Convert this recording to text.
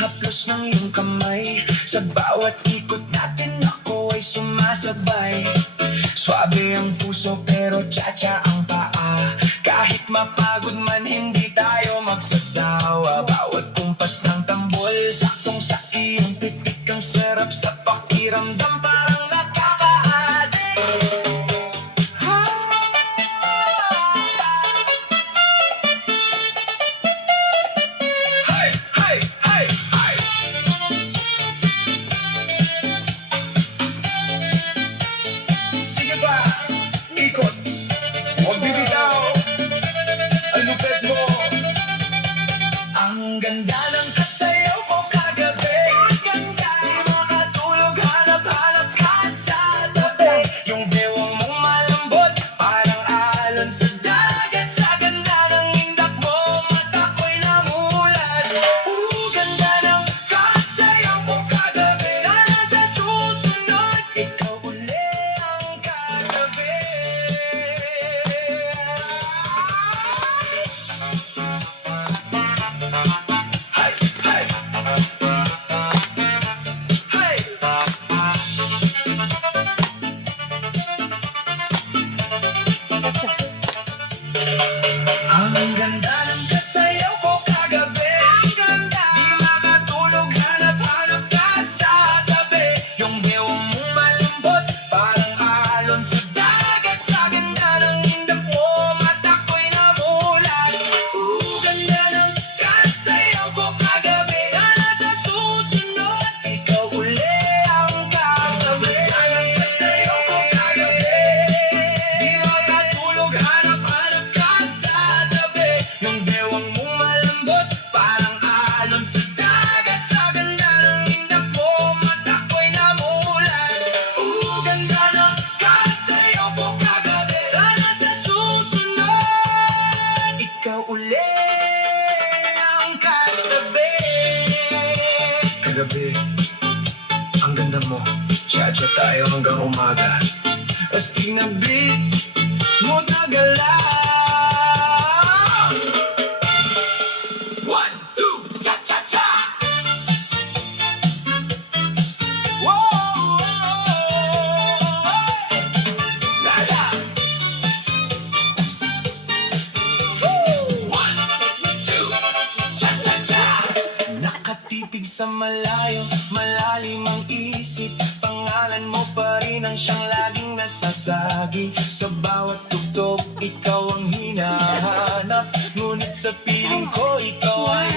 haplos ng iyong kamay. Sa bawat ikot natin ako ay sumasabay. Swabe ang puso pero tsa-tsa ang paa. Kahit mapagod man hindi tayo magsasawa. Bawat kumpas ng tambol saktong sa iyong pitik. Ang sarap sa pakiramdam parang nakaka-addict. Hey, hey, hey, hey. Sige pa, ikot. Huwag bibitaw. Ang lupit mo. Ang ganda ng kasayaw ko kagabi. Di makatulog, hanap-hanap ka sa tabi. Yung bewang mong malambot, parang alon sa dagat. Sa ganda ng indak mo, mata ko'y namulat. Ganda ng kasayaw ko kagabi. Sana sa susunod, ikaw uli ang kagabi. Hey, hey. Hey. Ang ganda ng kasayaw ko kagabi. Di makatulog, hanap-hanap ka sa tabi. Yung bewang mong malambot, parang alon sa dagat. Sa ganda ng indak mo, mata ko'y namulat. Ganda ng kasayaw ko kagabi. Sana sa susunod, ikaw uli ang kagabi. Ang kasayaw ko kagabi. Di makatulog, hanap-hanap ka sa tabi. Yung bewang mong malambot, parang alon sa dagat. Sa ganda ng indak mo, mata ko'y namulat. Ganda ng kasayaw ko kagabi. Sana sa susunod, ikaw uli ang kagabi. Kagabi, ang ganda mo. Tsa-tsa tayo hanggang umaga. Astig na beat mo tagalang. 1, 2, cha-cha-cha. Whoa, la la. 1, 2, cha-cha-cha. Nakatitig sa malayo, malalim ang isip. Pangalan mo pa rin ang siyang laging nasasagi. Sa bawat tugtog, ikaw ang hinahanap. Ngunit sa piling ko, ikaw ay